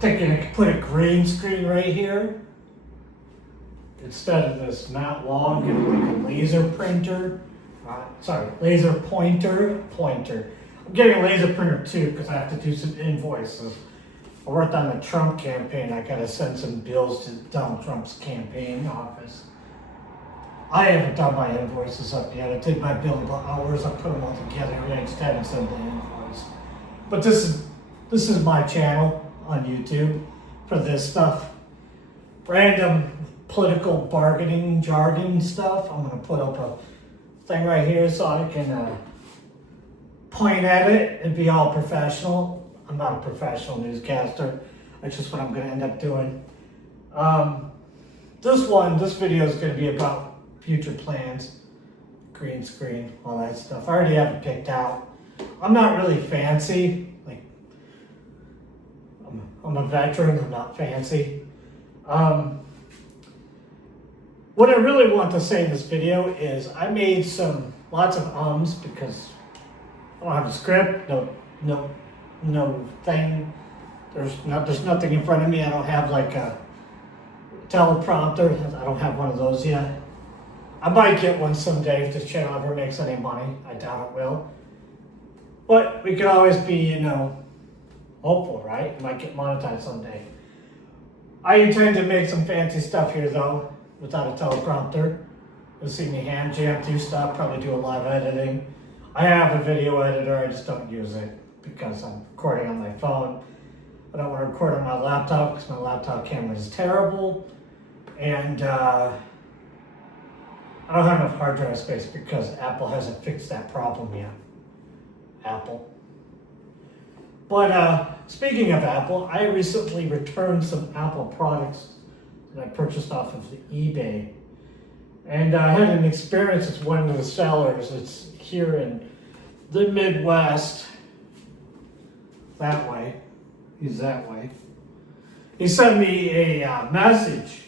thinking I could put a green screen right here. Instead of this matte wall, I'm getting like a laser printer. Laser pointer. I'm getting a laser printer too because I have to do some invoices. I worked on the Trump campaign. I gotta send some bills to Donald Trump's campaign office. I haven't done my invoices up yet. I did my billable hours. I put them all together. I just haven't sent the invoice. But this is my channel on YouTube for this stuff. Random political bargaining jargon stuff. I'm gonna put up a thing right here so I can point at it and be all professional. I'm not a professional newscaster. That's just what I'm gonna end up doing. This video is gonna be about future plans, green screen, all that stuff. I already have it picked out. I'm not really fancy. Like, I'm a veteran. I'm not fancy. What I really want to say in this video is I made lots of ums because I don't have a script, no thing. There's nothing in front of me. I don't have like a teleprompter. I don't have one of those yet. I might get one someday if this channel ever makes any money. I doubt it will. But we could always be, hopeful, right? It might get monetized someday. I intend to make some fancy stuff here though, without a teleprompter. You'll see me hand jam through stuff, probably do a live editing. I have a video editor, I just don't use it because I'm recording on my phone. I don't want to record on my laptop because my laptop camera is terrible. And I don't have enough hard drive space because Apple hasn't fixed that problem yet. Apple. But speaking of Apple, I recently returned some Apple products that I purchased off of the eBay. And I had an experience with one of the sellers. It's here in the Midwest. That way. He's that way. He sent me a message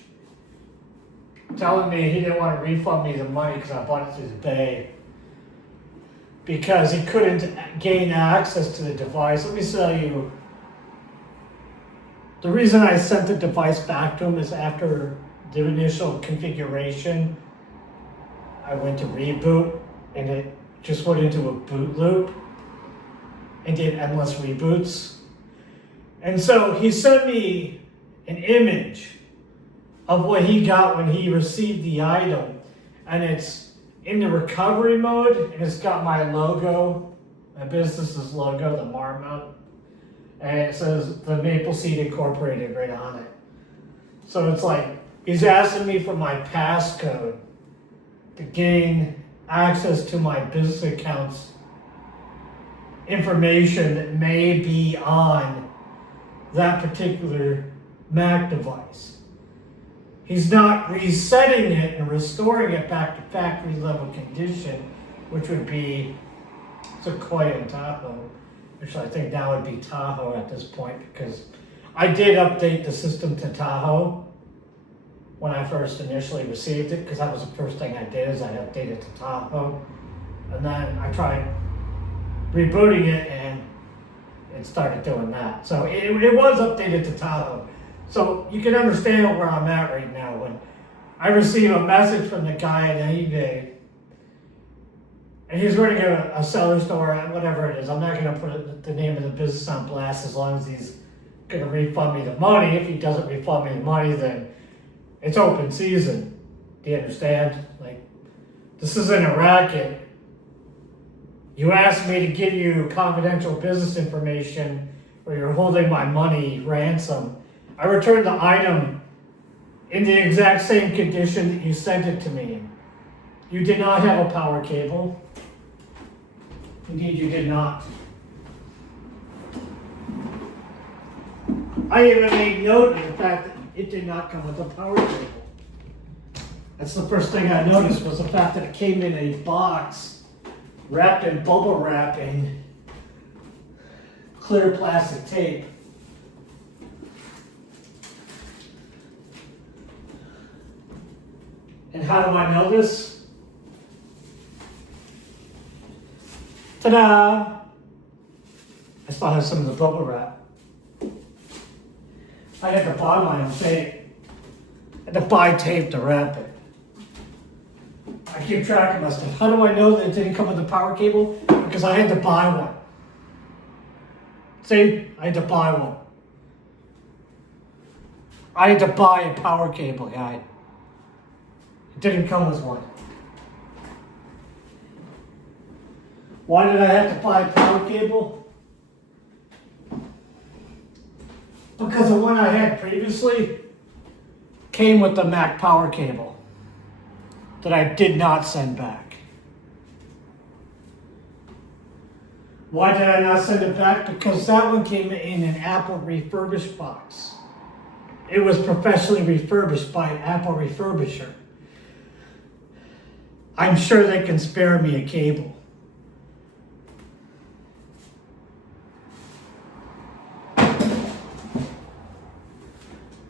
telling me he didn't want to refund me the money because I bought it through the Bay. Because he couldn't gain access to the device. Let me tell you, the reason I sent the device back to him is after the initial configuration, I went to reboot and it just went into a boot loop and did endless reboots. And so he sent me an image of what he got when he received the item, and it's in the recovery mode, and it's got my logo, my business's logo, the Marmot, and it says the Maple Seed Incorporated right on it. So it's like he's asking me for my passcode to gain access to my business account's information that may be on that particular Mac device. He's not resetting it and restoring it back to factory level condition, which would be Sequoia and Tahoe. Actually, I think that would be Tahoe at this point because I did update the system to Tahoe when I first initially received it because that was the first thing I did is I updated to Tahoe. And then I tried rebooting it and it started doing that. So it was updated to Tahoe. So you can understand where I'm at right now. When I receive a message from the guy at eBay, and he's running a seller store, whatever it is. I'm not going to put the name of the business on blast as long as he's going to refund me the money. If he doesn't refund me the money, then it's open season. Do you understand? Like, this isn't a racket. You asked me to give you confidential business information where you're holding my money ransom. I returned the item in the exact same condition that you sent it to me in. You did not have a power cable. Indeed, you did not. I even made note of the fact that it did not come with a power cable. That's the first thing I noticed was the fact that it came in a box wrapped in bubble wrap and clear plastic tape. And how do I know this? Ta-da! I still have some of the bubble wrap. I had to buy my own tape. I had to buy tape to wrap it. I keep track of my stuff. How do I know that it didn't come with a power cable? Because I had to buy one. See, I had to buy one. I had to buy a power cable guy. It didn't come with one. Why did I have to buy a power cable? Because the one I had previously came with the Mac power cable that I did not send back. Why did I not send it back? Because that one came in an Apple refurbished box. It was professionally refurbished by an Apple refurbisher. I'm sure they can spare me a cable.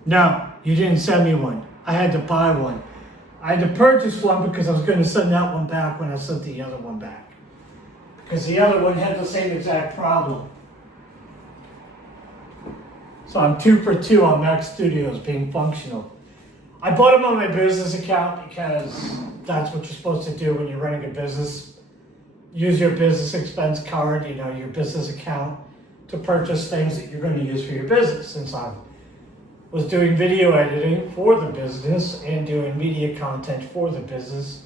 No, you didn't send me one. I had to buy one. I had to purchase one because I was going to send that one back when I sent the other one back. Because the other one had the same exact problem. So I'm 2 for 2 on Mac Studios being functional. I bought them on my business account because that's what you're supposed to do when you're running a business. Use your business expense card, your business account to purchase things that you're going to use for your business. Since I was doing video editing for the business and doing media content for the business,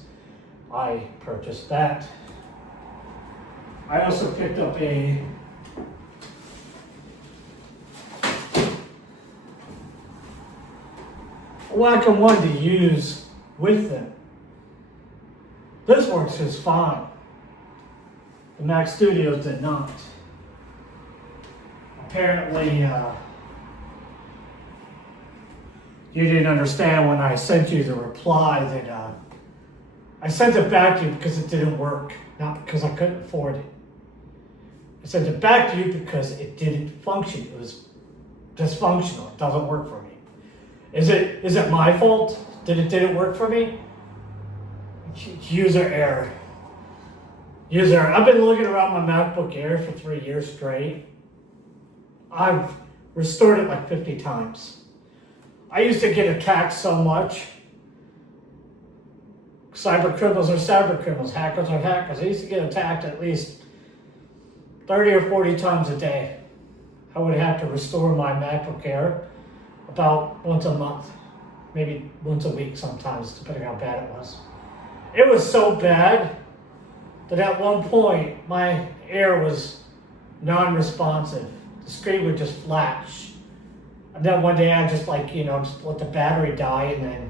I purchased that. I also picked up a Wacom one to use with them. This works just fine. The Mac Studios did not. Apparently, you didn't understand when I sent you the reply that I sent it back to you because it didn't work, not because I couldn't afford it. I sent it back to you because it didn't function. It was dysfunctional. It doesn't work for me. Is it my fault that it didn't work for me? User error. User error. I've been looking around my MacBook Air for 3 years straight. I've restored it like 50 times. I used to get attacked so much. Cyber criminals are cyber criminals. Hackers are hackers. I used to get attacked at least 30 or 40 times a day. I would have to restore my MacBook Air about once a month, maybe once a week sometimes, depending on how bad it was. It was so bad that at one point my Air was non-responsive. The screen would just flash. And then one day I just just let the battery die and then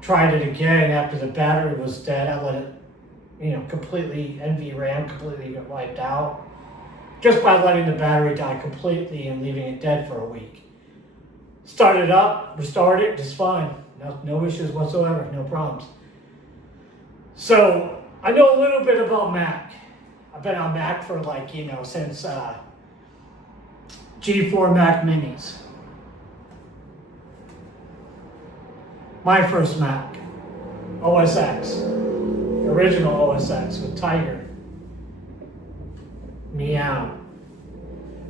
tried it again after the battery was dead. I let it, completely NVRAM, completely get wiped out. Just by letting the battery die completely and leaving it dead for a week. Started up, restored it, just fine. No issues whatsoever, no problems. So I know a little bit about Mac. I've been on Mac for since G4 Mac Minis. My first Mac, OS X, original OS X with Tiger. Meow.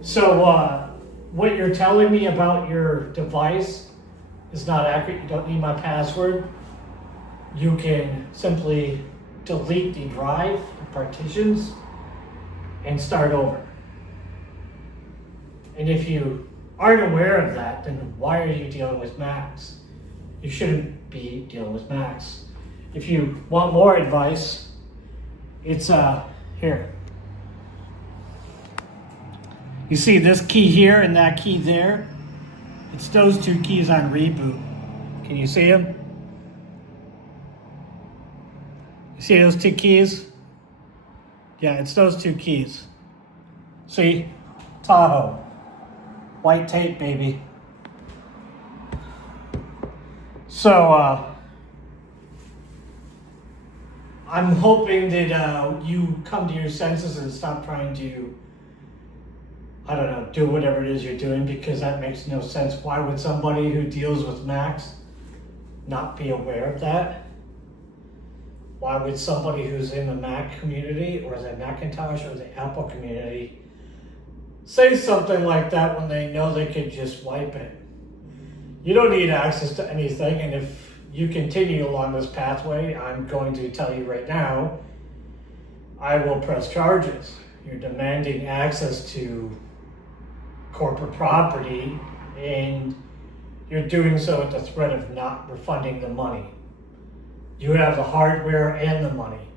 So what you're telling me about your device is not accurate. You don't need my password. You can simply delete the drive, the partitions, and start over. And if you aren't aware of that, then why are you dealing with Macs? You shouldn't be dealing with Macs. If you want more advice, it's here. You see this key here and that key there? It's those two keys on reboot. Can you see them? You see those two keys? Yeah, it's those two keys. See? Tahoe. White tape, baby. So, I'm hoping that you come to your senses and stop trying to, do whatever it is you're doing, because that makes no sense. Why would somebody who deals with Macs not be aware of that? Why would somebody who's in the Mac community or the Macintosh or the Apple community say something like that when they know they could just wipe it. You don't need access to anything, and if you continue along this pathway, I'm going to tell you right now, I will press charges. You're demanding access to corporate property, and you're doing so at the threat of not refunding the money. You have the hardware and the money,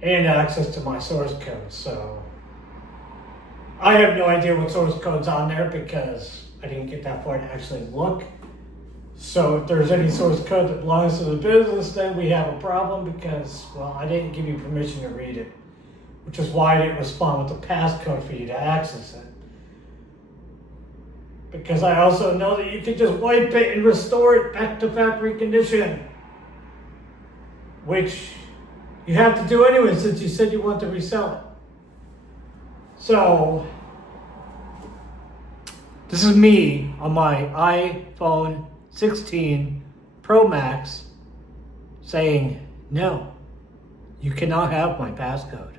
and access to my source code, so I have no idea what source code's on there because I didn't get that far to actually look. So if there's any source code that belongs to the business, then we have a problem because, well, I didn't give you permission to read it, which is why I didn't respond with the passcode for you to access it. Because I also know that you can just wipe it and restore it back to factory condition, which you have to do anyway since you said you want to resell it. So, this is me on my iPhone 16 Pro Max saying, no, you cannot have my passcode.